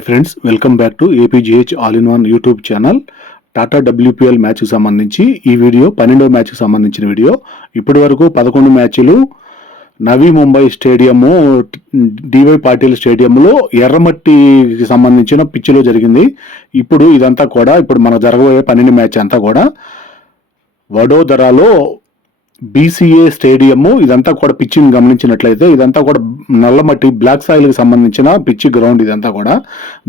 Hi friends, welcome back to APGH all in one YouTube channel. Tata WPL మ్యాచ్కి సంబంధించి ఈ video 12వ మ్యాచ్కి సంబంధించిన వీడియో. ఇప్పటి వరకు 11 మ్యాచ్లు నవీ ముంబై స్టేడియము, డివై పాటిల్ స్టేడియంలో ఎర్రమట్టికి సంబంధించిన పిచ్చిలో జరిగింది. ఇప్పుడు ఇదంతా కూడా మన జరగబోయే 12 మ్యాచ్ అంతా కూడా వడోదరాలో BCA స్టేడియము. ఇదంతా కూడా పిచ్చిని గమనించినట్లయితే ఇదంతా కూడా నల్లమట్టి బ్లాక్ సాయిల్కి సంబంధించిన పిచ్చి గ్రౌండ్. ఇదంతా కూడా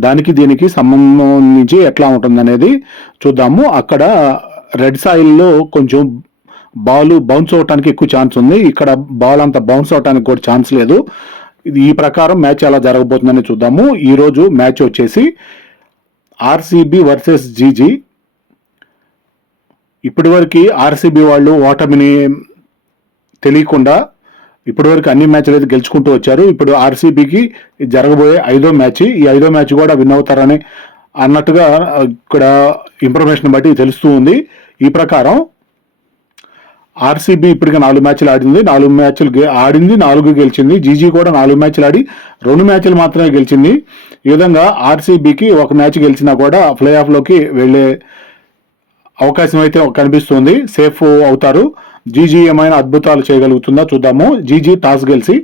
దానికి దీనికి సంబంధించి ఎట్లా ఉంటుందనేది చూద్దాము. అక్కడ రెడ్ సాయిల్లో కొంచెం బాల్ బౌన్స్ అవడానికి ఎక్కువ ఛాన్స్ ఉంది. ఇక్కడ బాల్ అంత బౌన్స్ అవడానికి కూడా ఛాన్స్ లేదు. ఈ ప్రకారం మ్యాచ్ ఎలా జరగబోతుందని చూద్దాము. ఈరోజు మ్యాచ్ వచ్చేసి RCB వర్సెస్ GG. ఇప్పటివరకు RCB వాళ్ళు ఓటమిని తెలియకుండా ఇప్పటివరకు అన్ని మ్యాచ్లు అయితే గెలుచుకుంటూ వచ్చారు. ఇప్పుడు RCBకి జరగబోయే 5వ మ్యాచ్, ఈ 5వ మ్యాచ్ కూడా విన్ అవుతారని అన్నట్టుగా ఇక్కడ ఇన్ఫర్మేషన్ బట్టి తెలుస్తూ ఉంది. ఈ ప్రకారం RCB ఇప్పటికి 4 మ్యాచ్లు ఆడింది, 4 మ్యాచ్లు ఆడింది, 4 గెలిచింది. GG కూడా 4 మ్యాచ్లు ఆడి 2 మ్యాచ్లు మాత్రమే గెలిచింది. ఈ విధంగా RCBకి 1 మ్యాచ్ గెలిచినా కూడా ప్లే ఆఫ్లోకి వెళ్ళే అవకాశం అయితే కనిపిస్తుంది. సేఫ్ అవుతారు. GG ఏమైనా అద్భుతాలు చేయగలుగుతుందా చూద్దాము. GG టాస్ గెలిచి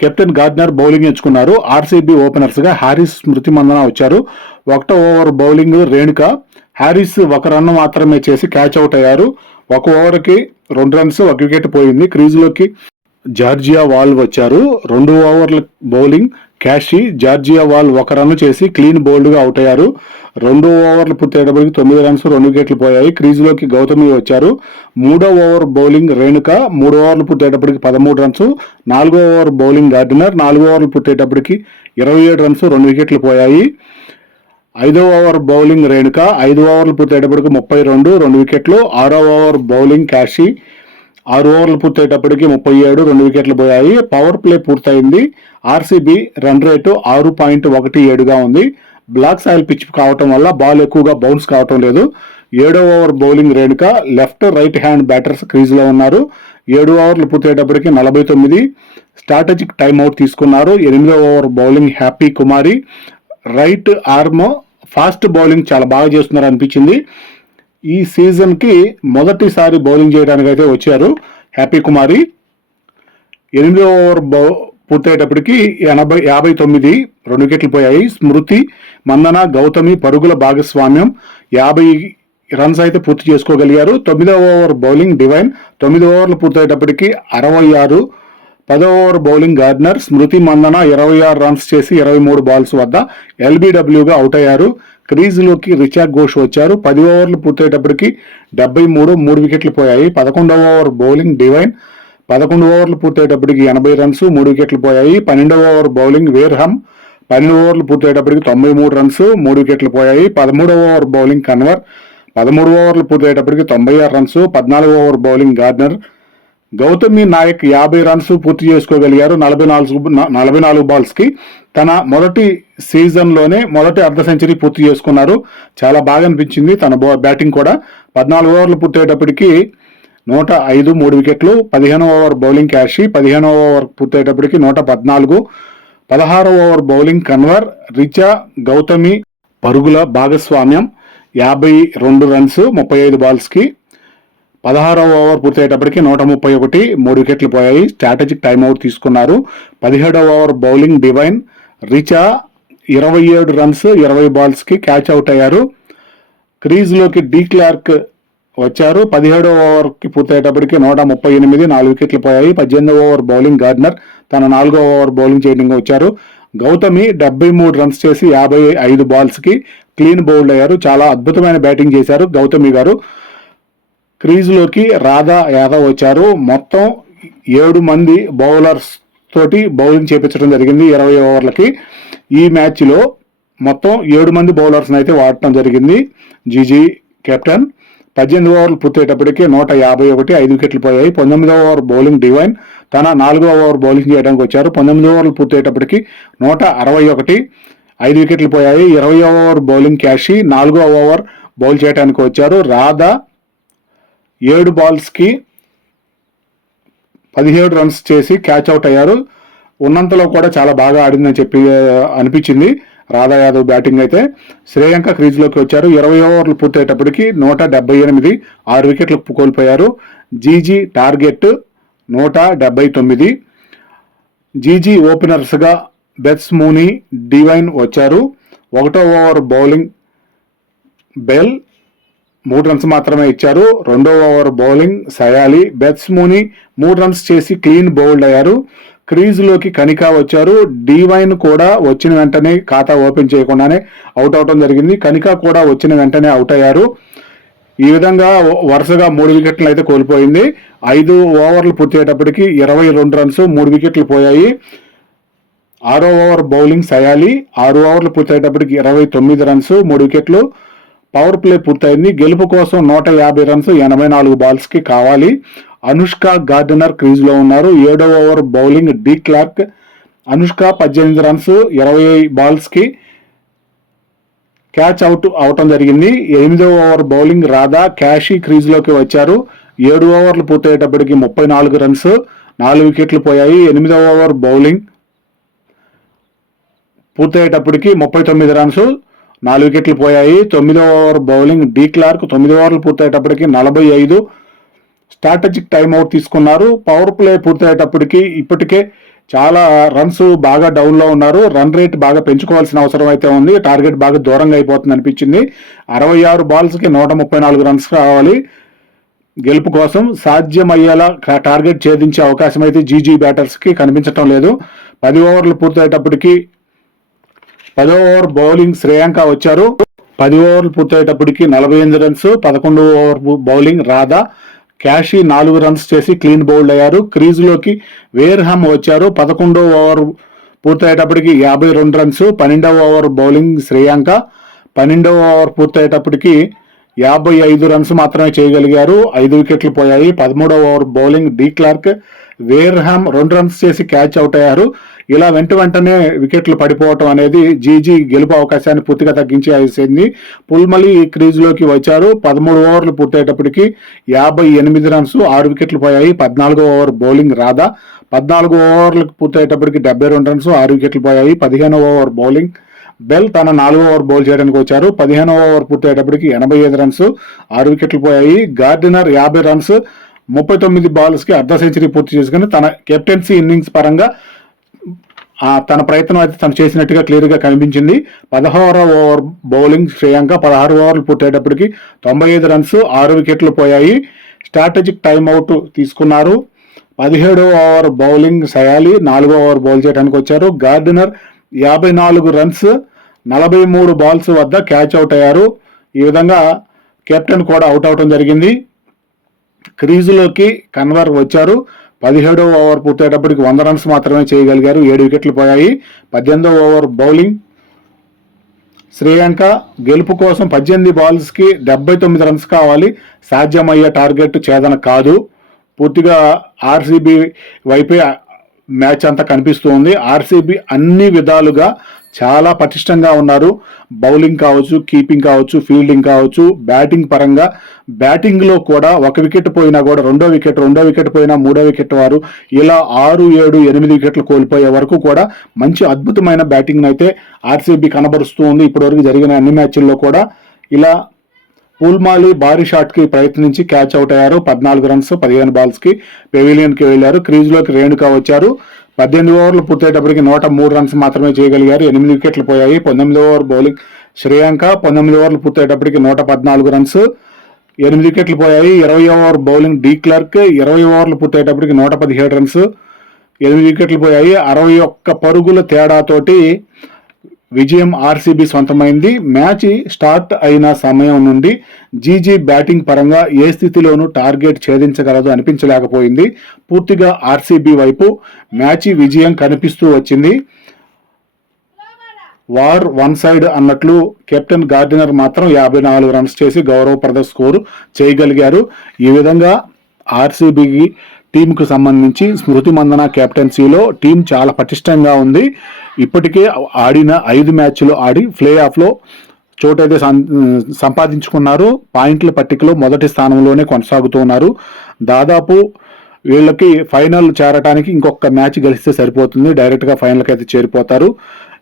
కెప్టెన్ గార్డ్నర్ బౌలింగ్ ఎంచుకున్నారు. RCB ఓపెనర్స్గా హ్యారిస్, స్మృతి మందన వచ్చారు. 1వ over bowling Renuka. Harris 1 run మాత్రమే చేసి క్యాచ్ అవుట్ అయ్యారు. 1 ఓవర్కి 2 రన్స్, 1 వికెట్ పోయింది. క్రీజులోకి జార్జియా వాల్ వచ్చారు. 2 ఓవర్ల బౌలింగ్ క్యాషి. జార్జియా వాల్ 1 రన్ చేసి క్లీన్ బౌల్డ్గా అవుట్ అయ్యారు. 2 ఓవర్లు పూర్తయ్యేటప్పటికి 9 రన్స్, 2 వికెట్లు పోయాయి. క్రీజులోకి గౌతమి వచ్చారు. 3వ ఓవర్ బౌలింగ్ రేణుక. 3 ఓవర్లు పూర్తయ్యేటప్పటికి 13 రన్స్. 4వ ఓవర్ బౌలింగ్ గార్డినర్. 4 ఓవర్లు పూర్తయ్యేటప్పటికి 27 రన్స్, 2 వికెట్లు పోయాయి. 5వ ఓవర్ బౌలింగ్ రేణుక. 5 ఓవర్లు పూర్తయ్యేటప్పటికి 32, 2 వికెట్లు. 6వ ఓవర్ బౌలింగ్ క్యాషి. 6 ఓవర్లు పూర్తయ్యేటప్పటికి 37, 2 వికెట్లు పోయాయి. పవర్ ప్లే పూర్తయింది. RCB రన్ రేటు 6.17గా ఉంది. బ్లాక్ సాయిల్ పిచ్ కావటం వల్ల బాల్ ఎక్కువగా బౌన్స్ కావటం లేదు. 7వ over bowling Renuka. Left, right hand batters క్రీజ్లో ఉన్నారు. 7 ఓవర్లు పూర్తయ్యేటప్పటికి 49. స్ట్రాటజిక్ టైమ్అవుట్ తీసుకున్నారు. 8వ over bowling Happy Kumari. Right arm fast bowling చాలా బాగా చేస్తున్నారు అనిపించింది. ఈ సీజన్కి మొదటిసారి బౌలింగ్ చేయడానికి అయితే వచ్చారు హ్యాపీ కుమారి. 8వ ఓవర్ పూర్తయ్యేటప్పటికి 59, 2 వికెట్లు పోయాయి. స్మృతి మందన, గౌతమి పరుగుల భాగస్వామ్యం 50 రన్స్ అయితే పూర్తి చేసుకోగలిగారు. 9వ ఓవర్ బౌలింగ్ డివైన్. 9 ఓవర్లు పూర్తయ్యేటప్పటికి 66. 10వ ఓవర్ బౌలింగ్ గార్డ్నర్. స్మృతి మందన 26 రన్స్ చేసి 23 బాల్స్ వద్ద LBWగా అవుట్ అయ్యారు. క్రీజులోకి రిచా ఘోష్ వచ్చారు. 10 ఓవర్లు పూర్తయ్యేటప్పటికి 73, 3 వికెట్లు పోయాయి. 11వ ఓవర్ బౌలింగ్ డివైన్. 11 ఓవర్లు పూర్తయ్యేటప్పటికి 80 రన్స్, 3 వికెట్లు పోయాయి. 12వ ఓవర్ బౌలింగ్ వేర్హమ్. 12 ఓవర్లు పూర్తయ్యేటప్పటికి 93 రన్స్, 3 వికెట్లు పోయాయి. 13వ ఓవర్ బౌలింగ్ కన్వర్. 13 ఓవర్లు పూర్తయ్యేటప్పటికి 96 రన్స్. 14వ over bowling Gardner. Gautami Naik 50 runs పూర్తి చేసుకోగలిగారు 44 బాల్స్కి. తన మొదటి సీజన్లోనే మొదటి అర్ధ సెంచరీ పూర్తి చేసుకున్నారు. చాలా బాగా అనిపించింది తన బ్యాటింగ్ కూడా. 14 ఓవర్లు పూర్తయ్యేటప్పటికి 105, 3 వికెట్లు. 15వ ఓవర్ బౌలింగ్ క్యాషి. 15వ ఓవర్ పూర్తయ్యేటప్పటికి 114. 16వ ఓవర్ బౌలింగ్ కన్వర్. రిచా, గౌతమి పరుగుల భాగస్వామ్యం 52 రన్స్, 35 బాల్స్కి. 16వ ఓవర్ పూర్తయ్యేటప్పటికి 131, 3 వికెట్లు పోయాయి. స్ట్రాటజిక్ టైమ్అవుట్ తీసుకున్నారు. 17వ over bowling Devine. Richa 27 runs, 20 బాల్స్కి క్యాచ్ అవుట్ అయ్యారు. క్రీజ్లోకి డి క్లార్క్ వచ్చారు. 17వ ఓవర్కి పూర్తయ్యేటప్పటికి 138, 4 వికెట్లు పోయాయి. 18వ ఓవర్ బౌలింగ్ గార్డ్నర్ తన 4వ ఓవర్ బౌలింగ్ చేయడానికి వచ్చారు. గౌతమి 73 రన్స్ చేసి 55 బాల్స్కి క్లీన్ బౌల్డ్ అయ్యారు. చాలా అద్భుతమైన బ్యాటింగ్ చేశారు గౌతమి గారు. క్రీజులోకి రాధా యాదవ్ వచ్చారు. మొత్తం 7 మంది బౌలర్స్ తోటి బౌలింగ్ చేపించడం జరిగింది 20 ఓవర్లకి. ఈ మ్యాచ్లో మొత్తం 7 మంది బౌలర్స్ని అయితే వాడటం జరిగింది GG కెప్టెన్. 18 ఓవర్లు పూర్తయ్యేటప్పటికి 151, 5 వికెట్లు పోయాయి. 19వ ఓవర్ బౌలింగ్ డివైన్ తన 4వ ఓవర్ బౌలింగ్ చేయడానికి వచ్చారు. 19 ఓవర్లు పూర్తయ్యేటప్పటికి 161, 5 వికెట్లు పోయాయి. 20వ ఓవర్ బౌలింగ్ క్యాషి. 4వ ఓవర్ బౌల్ చేయడానికి వచ్చారు. రాధా 7 బాల్స్కి 17 రన్స్ చేసి క్యాచ్ అవుట్ అయ్యారు. ఉన్నంతలో కూడా చాలా బాగా ఆడిందని చెప్పి అనిపించింది. రాధా యాదవ్ బ్యాటింగ్ అయితే. శ్రేయాంక క్రీజ్లోకి వచ్చారు. 20 ఓవర్లు పూర్తయ్యేటప్పటికి 178, 6 వికెట్లు కోల్పోయారు. GG target 179. జీజీ ఓపెనర్స్గా బెట్స్ మూనీ, డివైన్ వచ్చారు. 1వ ఓవర్ బౌలింగ్ బెల్ 3 రన్స్ మాత్రమే ఇచ్చారు. 2వ over bowling Sayali, Beth Mooney 3 runs చేసి క్లీన్ బౌల్డ్ అయ్యారు. క్రీజ్లోకి కనికా వచ్చారు. డివైన్ కూడా వచ్చిన వెంటనే ఖాతా ఓపెన్ చేయకుండానే అవుట్ అవటం జరిగింది. కనికా కూడా వచ్చిన వెంటనే అవుట్ అయ్యారు. ఈ విధంగా వరుసగా 3 వికెట్లు అయితే కోల్పోయింది. 5 ఓవర్లు పూర్తయ్యేటప్పటికి 22 రన్స్, 3 వికెట్లు పోయాయి. 6వ ఓవర్ బౌలింగ్ సయాలి, 6 ఓవర్లు పూర్తయ్యేటప్పటికి 29 రన్స్, 3 వికెట్లు. పవర్ ప్లే పూర్తయింది. గెలుపు కోసం 150 రన్స్ 84 బాల్స్కి కావాలి. అనుష్క గార్డెనర్ క్రీజ్లో ఉన్నారు. 7వ over bowling de Klerk, Anushka 18 runs 20 బాల్స్కి క్యాచ్ అవుట్ అవటం జరిగింది. 8వ ఓవర్ బౌలింగ్ రాధా, క్యాషీ క్రీజ్లోకి వచ్చారు. 7 ఓవర్లు పూర్తయ్యేటప్పటికి 34 రన్స్, 4 వికెట్లు పోయాయి. 8వ ఓవర్ బౌలింగ్ పూర్తయ్యేటప్పటికి 39 రన్స్, 4 వికెట్లు పోయాయి. 9వ ఓవర్ బౌలింగ్ డి క్లార్క్ 9 ఓవర్లు పూర్తయ్యేటప్పటికి 45. స్ట్రాటజిక్ టైమ్అవుట్ తీసుకున్నారు. పవర్ ప్లే పూర్తయ్యేటప్పటికి ఇప్పటికే చాలా రన్స్ బాగా డౌన్లో ఉన్నారు. రన్ రేట్ బాగా పెంచుకోవాల్సిన అవసరం అయితే ఉంది. టార్గెట్ బాగా దూరంగా అయిపోతుంది అనిపించింది. 66 బాల్స్కి 134 రన్స్ కావాలి. గెలుపు కోసం సాధ్యమయ్యేలా టార్గెట్ ఛేదించే అవకాశం అయితే జీజీ బ్యాటర్స్కి కనిపించటం లేదు. 10 ఓవర్లు పూర్తయ్యేటప్పటికి 10వ ఓవర్ బౌలింగ్ శ్రేయాంక వచ్చారు. 10 ఓవర్లు పూర్తయ్యేటప్పటికి 48 రన్స్. 11వ over bowling Radha, Kashvee 4 runs చేసి క్లీన్ బౌల్డ్ అయ్యారు. క్రీజ్లోకి వేర్హమ్ వచ్చారు. 11వ ఓవర్ పూర్తయ్యేటప్పటికి 52 రన్స్. 12వ ఓవర్ బౌలింగ్ శ్రేయాంక, 12వ ఓవర్ పూర్తయ్యేటప్పటికి 55 రన్స్ మాత్రమే చేయగలిగారు. 5 వికెట్లు పోయాయి. 13వ over bowling de Klerk, Wareham 2 runs చేసి క్యాచ్ అవుట్ అయ్యారు. ఇలా వెంటనే వికెట్లు పడిపోవటం అనేది జీజీ గెలుపు అవకాశాన్ని పూర్తిగా తగ్గించేసింది. పుల్మలి క్రీజ్లోకి వచ్చారు. 13 ఓవర్లు పూర్తయ్యేటప్పటికి 58 రన్స్, 6 వికెట్లు పోయాయి. 14వ ఓవర్ బౌలింగ్ రాధా, 14 ఓవర్లకు పూర్తయ్యేటప్పటికి 72 రన్స్, 6 వికెట్లు పోయాయి. 15వ ఓవర్ బౌలింగ్ బెల్ తన 4వ ఓవర్ బౌల్ చేయడానికి వచ్చారు. 15వ ఓవర్ పూర్తయ్యేటప్పటికి 85 రన్స్, 6 వికెట్లు పోయాయి. గార్డినర్ 50 రన్స్, 39 బాల్స్కి అర్ధ సెంచరీ పూర్తి చేసుకుని తన కెప్టెన్సీ ఇన్నింగ్స్ పరంగా తన ప్రయత్నం అయితే తను చేసినట్టుగా క్లియర్గా కనిపించింది. 16వ ఓవర్ బౌలింగ్ శ్రేయాంక 16 ఓవర్లు పూర్తయ్యేటప్పటికి 95 రన్స్, 6 వికెట్లు పోయాయి. స్ట్రాటజిక్ టైమ్అవుట్ తీసుకున్నారు. 17వ ఓవర్ బౌలింగ్ సయాలి 4వ ఓవర్ బౌల్ చేయడానికి వచ్చారు. గార్డినర్ 54 రన్స్, 43 బాల్స్ వద్ద క్యాచ్ అవుట్ అయ్యారు. ఈ విధంగా కెప్టెన్ కూడా అవుట్ అవటం జరిగింది. క్రీజులోకి కన్వర్ వచ్చారు. 17వ ఓవర్ పూర్తయ్యేటప్పటికి 100 రన్స్ మాత్రమే చేయగలిగారు. 7 వికెట్లు పోయాయి. 18వ ఓవర్ బౌలింగ్ శ్రేయాంక, గెలుపు కోసం 18 బాల్స్కి 79 రన్స్ కావాలి. సాధ్యమయ్యే టార్గెట్ ఛేదన కాదు. పూర్తిగా ఆర్సీబీ వైపే మ్యాచ్ అంతా కనిపిస్తూ ఉంది. ఆర్సీబీ అన్ని విధాలుగా చాలా పటిష్టంగా ఉన్నారు. బౌలింగ్ కావచ్చు, కీపింగ్ కావచ్చు, ఫీల్డింగ్ కావచ్చు, బ్యాటింగ్ పరంగా బ్యాటింగ్లో కూడా 1 వికెట్ పోయినా కూడా రెండో వికెట్ పోయినా 3వ వికెట్ వారు ఇలా 6, 7, 8 వికెట్లు కోల్పోయే వరకు కూడా మంచి అద్భుతమైన బ్యాటింగ్ అయితే ఆర్సీబీ కనబరుస్తూ ఉంది. ఇప్పటివరకు జరిగిన అన్ని మ్యాచ్ల్లో కూడా ఇలా పూల్మాలి భారీ షాట్కి ప్రయత్నించి క్యాచ్ అవుట్ అయ్యారు. 14 రన్స్ 15 బాల్స్కి పెవిలియన్కి వెళ్లారు. క్రీజ్లోకి రేణుకా వచ్చారు. 18 ఓవర్లు పూర్తయ్యేటప్పటికి 103 రన్స్ మాత్రమే చేయగలిగారు. 8 వికెట్లు పోయాయి. 19వ ఓవర్ బౌలింగ్ శ్రేయాంక 19 ఓవర్లు పూర్తయ్యేటప్పటికి 114 రన్స్, 8 వికెట్లు పోయాయి. 20వ ఓవర్ బౌలింగ్ డి క్లర్క్ 20 ఓవర్లు పూర్తయ్యేటప్పటికి 117 రన్స్, 8 వికెట్లు పోయాయి. 61 పరుగుల తేడాతోటి విజయం ఆర్సీబీ సొంతమైంది. మ్యాచ్ స్టార్ట్ అయిన సమయం నుండి జీజీ బ్యాటింగ్ పరంగా ఏ స్థితిలోనూ టార్గెట్ ఛేదించగలదు అనిపించలేకపోయింది. పూర్తిగా ఆర్సీబీ వైపు మ్యాచ్ విజయం కనిపిస్తూ వచ్చింది. వార్ వన్ సైడ్ అన్నట్లు కెప్టెన్ గార్డినర్ మాత్రం 54 రన్స్ చేసి గౌరవప్రద స్కోరు చేయగలిగారు. ఈ విధంగా ఆర్సీబీకి టీంకు సంబంధించి స్మృతి మందన కెప్టెన్సీలో టీం చాలా పటిష్టంగా ఉంది. ఇప్పటికే ఆడిన 5 మ్యాచ్లు ఆడి ప్లే ఆఫ్లో చోటైతే సంపాదించుకున్నారు. పాయింట్ల పట్టికలో మొదటి స్థానంలోనే కొనసాగుతున్నారు. దాదాపు వీళ్ళకి ఫైనల్ చేరడానికి ఇంకొక మ్యాచ్ గెలిస్తే సరిపోతుంది. డైరెక్ట్గా ఫైనల్కి అయితే చేరిపోతారు.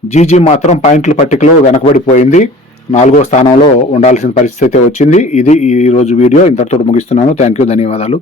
జీజీ మాత్రం పాయింట్ల పట్టికలో వెనకబడిపోయింది. 4వ స్థానంలో ఉండాల్సిన పరిస్థితి వచ్చింది. ఇది ఈ రోజు వీడియో ఇంతటితో ముగిస్తున్నాను. థ్యాంక్ యూ, ధన్యవాదాలు.